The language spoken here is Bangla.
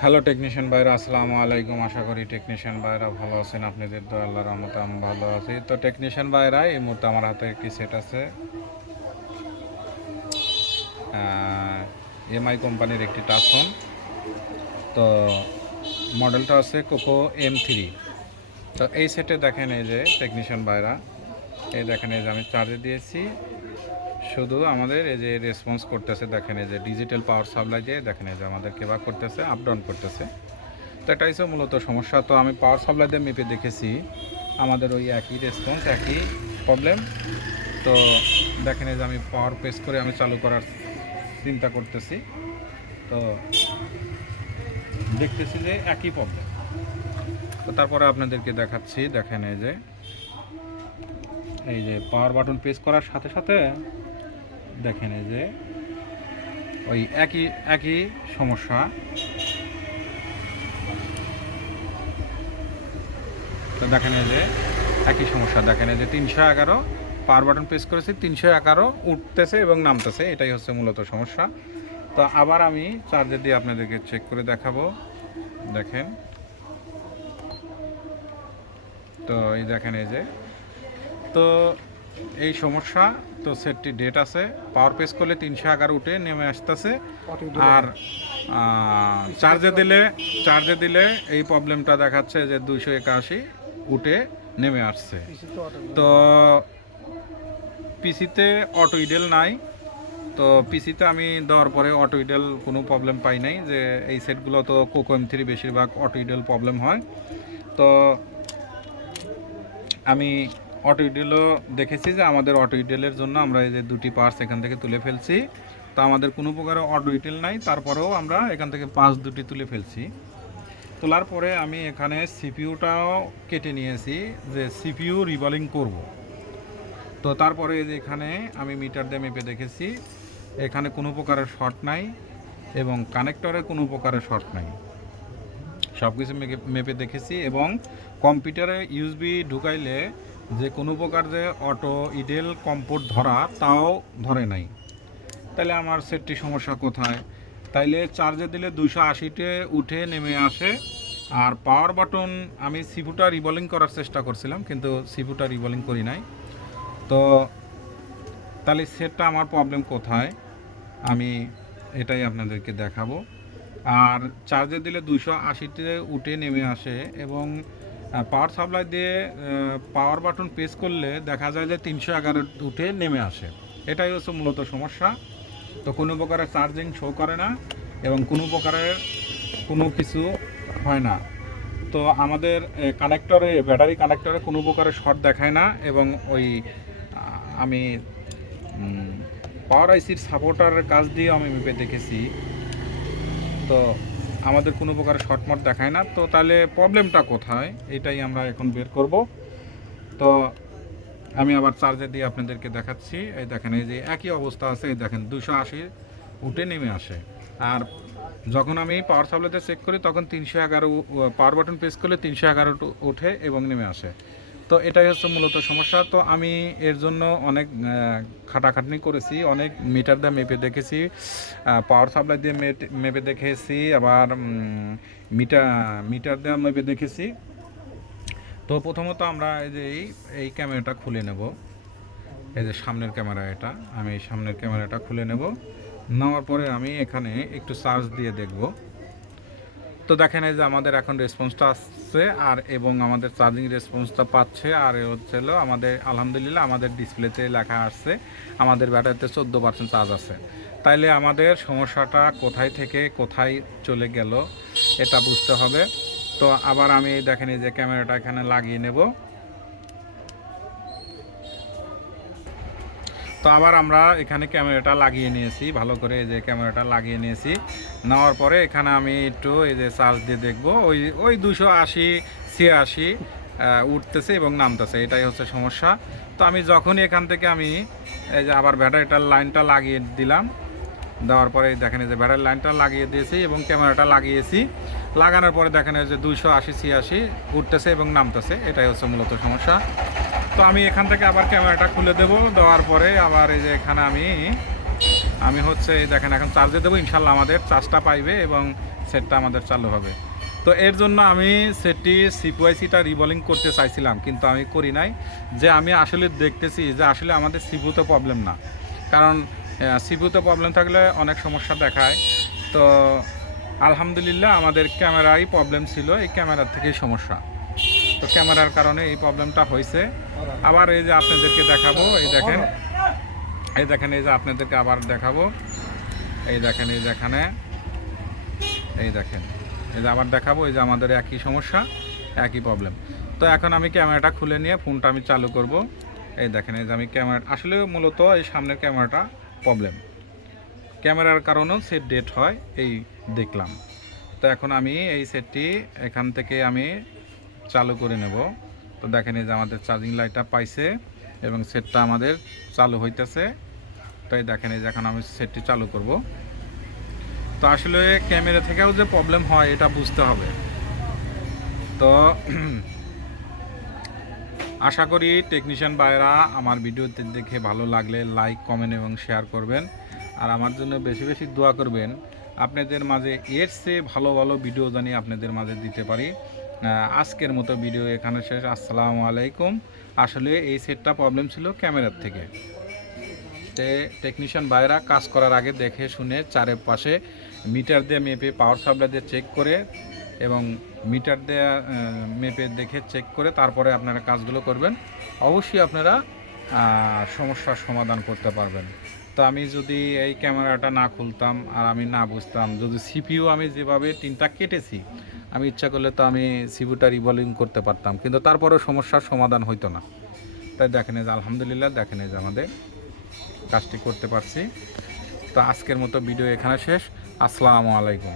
হ্যালো টেকনিশিয়ান ভাইরা, আসসালামু আলাইকুম। আশা করি টেকনিশিয়ান ভাইরা ভালো আছেন। আপনাদের তো আল্লাহ রহমতে আমি ভালো আছি। তো টেকনিশিয়ান ভাইরা, এই মুহূর্তে আমার হাতে একটি সেট আছে। এমআই কোম্পানির একটি টাচ ফোন তো মডেলটা আছে কোকো এম থ্রি তো এই সেটে দেখেন এই যে টেকনিশিয়ান ভাইরা, এই দেখেন এই যে আমি চার্জে দিয়েছি। শুধু আমাদের এই যে রেসপন্স করতেছে, দেখেন এই যে ডিজিটাল পাওয়ার সাপ্লাই দিয়ে দেখেন এই যে আমাদের কেবা করতেছে আপ ডাউন করতেছে। তো এটাই হচ্ছে মূলত সমস্যা, তো আমি পাওয়ার সাপ্লাই দিয়ে মেপে দেখেছি, আমাদের ওই একই রেসপন্স একই প্রবলেম তো দেখেন এই যে আমি পাওয়ার প্রেস করে আমি চালু করার চিন্তা করতেছি। তো দেখতেছি যে একই প্রবলেম তো তারপরে আপনাদেরকে দেখাচ্ছি, দেখেন এই যে এই যে পাওয়ার বাটন প্রেস করার সাথে সাথে দেখেন এই যে ওই একই একই সমস্যা। তো দেখেন এই যে একই সমস্যা। দেখেন এই যে তিনশো এগারো পাওয়ার বাটন প্রেস করেছি, তিনশো এগারো উঠতেছে এবং নামতেছে। এটাই হচ্ছে মূলত সমস্যা। তো আবার আমি চার্জার দিয়ে আপনাদেরকে চেক করে দেখাবো। দেখেন। তো এই দেখেন এই যে তো এই সমস্যা তো সেটটি ডেট আছে। পাওয়ার পেস করলে তিনশো এগারো উঠে নেমে আসতেছে। আর চার্জে দিলে চার্জে দিলে এই প্রবলেমটা দেখাচ্ছে যে দুইশো একাশি উঠে নেমে আসছে। তো পিসিতে অটো ইডেল নাই। তো পিসিতে আমি দেওয়ার পরে অটো ইডেল কোনো প্রবলেম পাই নাই যে এই সেটগুলো তো কোকো এম থ্রি বেশিরভাগ অটো ইডেল প্রবলেম হয়। তো আমি অটো ইডেলও দেখেছি যে আমাদের অটো ইডেলের জন্য আমরা এই যে দুটি পার্টস এখান থেকে তুলে ফেলছি। তো আমাদের কোনো প্রকার অটো ইডেল নাই, তারপরেও আমরা এখান থেকে পাঁচ দুটি তুলে ফেলছি। তোলার পরে আমি এখানে সিপিইউটাও কেটে নিয়েছি যে সিপিইউ রিভলিং করব। তো তারপরে যে এখানে আমি মিটার দিয়ে মেপে দেখেছি, এখানে কোনো প্রকারের শর্ট নাই এবং কানেক্টরে কোনো প্রকারের শর্ট নাই। সব কিছু মেপে দেখেছি এবং কম্পিউটারে ইউএসবি ঢুকাইলে যে কোনো প্রকার যে অটো, ইডেল কম্পোর্ট ধরা, তাও ধরে নাই। তাহলে আমার সেটটি সমস্যা কোথায়? তাইলে চার্জে দিলে দুশো আশিতে উঠে নেমে আসে। আর পাওয়ার বাটন আমি সিপুটা রিবলিং করার চেষ্টা করছিলাম, কিন্তু সিপুটা রিবলিং করি নাই। তো তাহলে সেটটা আমার প্রবলেম কোথায়? আমি এটাই আপনাদেরকে দেখাবো। আর চার্জে দিলে দুশো আশিতে উঠে নেমে আসে এবং পাওয়ার সাপ্লাই দিয়ে পাওয়ার বাটন প্রেস করলে দেখা যায় যে তিনশো এগারো উঠে নেমে আসে। এটাই হচ্ছে মূলত সমস্যা। তো কোনো প্রকারের চার্জিং শো করে না এবং কোনো প্রকারের কোনো কিছু হয় না। তো আমাদের কানেক্টরে ব্যাটারি কানেক্টরে কোনো প্রকারের শর্ট দেখায় না এবং ওই আমি পাওয়ার আইসির সাপোর্টারের কাজ দিয়ে আমি মেপে দেখেছি। তো আমাদের কোনো প্রকার শর্টমট দেখায় না। তো তাহলে প্রবলেমটা কোথায়? এটাই আমরা এখন বের করব। তো আমি আবার চার্জে দিয়ে আপনাদেরকে দেখাচ্ছি। এই দেখেন, এই যে একই অবস্থা আছে, এই দেখেন দুশো আশি উঠে নেমে আসে। আর যখন আমি পাওয়ার সাপ্লাইতে চেক করি, তখন তিনশো এগারো পাওয়ার বাটন প্রেস করলে তিনশো এগারো ওঠে এবং নেমে আসে। তো এটাই হচ্ছে মূলত সমস্যা। তো আমি এর জন্য অনেক খাটাখাটনি করেছি, অনেক মিটার দিয়ে মেপে দেখেছি পাওয়ার সাপ্লাই দিয়ে মেপে দেখেছি, আবার মিটার মিটার দিয়ে মেপে দেখেছি। তো প্রথমত আমরা এই যে এই ক্যামেরাটা খুলে নেব। এই যে সামনের ক্যামেরা এটা, আমি এই সামনের ক্যামেরাটা খুলে নেব। নেওয়ার পরে আমি এখানে একটু চার্জ দিয়ে দেখব। তো দেখেন এই যে আমাদের এখন রেসপন্সটা আসছে আর এবং আমাদের চার্জিং রেসপন্সটা পাচ্ছে, আর হচ্ছে আমাদের, আলহামদুলিল্লাহ আমাদের ডিসপ্লেতে লেখা আসছে, আমাদের ব্যাটারিতে চোদ্দ পার্সেন্ট চার্জ আছে। তাইলে আমাদের সমস্যাটা কোথায় থেকে কোথায় চলে গেল, এটা বুঝতে হবে। তো আবার আমি দেখেনি যে ক্যামেরাটা এখানে লাগিয়ে নেব। তো আবার আমরা এখানে ক্যামেরাটা লাগিয়ে নিয়েছি, ভালো করে এই যে ক্যামেরাটা লাগিয়ে নিয়েছি। নেওয়ার পরে এখানে আমি একটু এই যে চার্জ দিয়ে দেখব, ওই ওই দুশো আশি, ছিয়াশি উঠতেছে এবং নামতেছে, এটাই হচ্ছে সমস্যা। তো আমি যখনই এখান থেকে আমি এই যে আবার ব্যাটারিটার লাইনটা লাগিয়ে দিলাম, দেওয়ার পরে দেখেন যে ব্যাটারি লাইনটা লাগিয়ে দিয়েছি এবং ক্যামেরাটা লাগিয়েছি। লাগানোর পরে দেখেন যে দুইশো আশি, ছিয়াশি, উঠতেছে এবং নামতেছে, এটাই হচ্ছে মূলত সমস্যা। তো আমি এখান থেকে আবার ক্যামেরাটা খুলে দেব। দেওয়ার পরে আবার এই যে এখানে আমি আমি হচ্ছে দেখেন, এখন চার্জে দেবো, ইনশাল্লাহ আমাদের চার্জটা পাইবে এবং সেটটা আমাদের চালু হবে। তো এর জন্য আমি সেটটি সিপুআইসিটা রিবলিং করতে চাইছিলাম, কিন্তু আমি করি নাই। যে আমি আসলে দেখতেছি যে আসলে আমাদের সিপুতে প্রবলেম না। কারণ সিপুতে প্রবলেম থাকলে অনেক সমস্যা দেখায়। তো আলহামদুলিল্লাহ আমাদের ক্যামেরাই প্রবলেম ছিল, এই ক্যামেরার থেকেই সমস্যা। তো ক্যামেরার কারণে এই প্রবলেমটা হয়েছে। আবার এই যে আপনাদেরকে দেখাবো, এই দেখেন। এই দেখেন, এই যে আপনাদেরকে আবার দেখাবো। এই দেখেন, এই যেখানে, এই দেখেন। এই যে আবার দেখাবো, এই যে আমাদের একই সমস্যা, একই প্রবলেম। তো এখন আমি ক্যামেরাটা খুলে নিয়ে ফোনটা আমি চালু করব। এই দেখেন, এই যে আমি ক্যামেরা, আসলে মূলত এই সামনের ক্যামেরাটা প্রবলেম। ক্যামেরার কারণেও সেট ডেট হয়, এই দেখলাম। তো এখন আমি এই সেটটি এখান থেকে আমি চালু করে নেব। তো দেখেন এই যে আমাদের চার্জিং লাইটটা পাইছে এবং সেটটা আমাদের চালু হইতেছে। তাই দেখেন এই যে এখন আমি সেটটি চালু করব। তো আসলে ক্যামেরা থেকেও যে প্রবলেম হয়, এটা বুঝতে হবে। তো আশা করি টেকনিশিয়ান ভাইরা আমার ভিডিওতে দেখে ভালো লাগলে লাইক কমেন্ট এবং শেয়ার করবেন। আর আমার জন্য বেশি বেশি দোয়া করবেন। আপনাদের মাঝে এর চেয়ে ভালো ভালো ভিডিও জানি আপনাদের মাঝে দিতে পারি। আজকের মতো ভিডিও এখানে শেষ। আসসালামু আলাইকুম। আসলে এই সেটটা প্রবলেম ছিল ক্যামেরার থেকে। তে টেকনিশিয়ান ভাইরা কাজ করার আগে দেখে শুনে চারপাশে মিটার দিয়ে মেপে পাওয়ার সাপ্লাই দিয়ে চেক করে এবং মিটার দিয়ে মেপে দেখে চেক করে তারপরে আপনারা কাজগুলো করবেন। অবশ্যই আপনারা সমস্যার সমাধান করতে পারবেন। তো আমি যদি এই ক্যামেরাটা না খুলতাম আর আমি না বুঝতাম, যদি সিপিউ আমি যেভাবে তিনটা কেটেছি, আমি ইচ্ছা করলে তো আমি সিপিউটা রিভলভিং করতে পারতাম। কিন্তু তারপরেও সমস্যার সমাধান হইতো না। তাই দেখেন যে আলহামদুলিল্লাহ দেখেন যে আমাদের কাজটি করতে পারছি। তো আজকের মতো ভিডিও এখানে শেষ। আসসালামু আলাইকুম।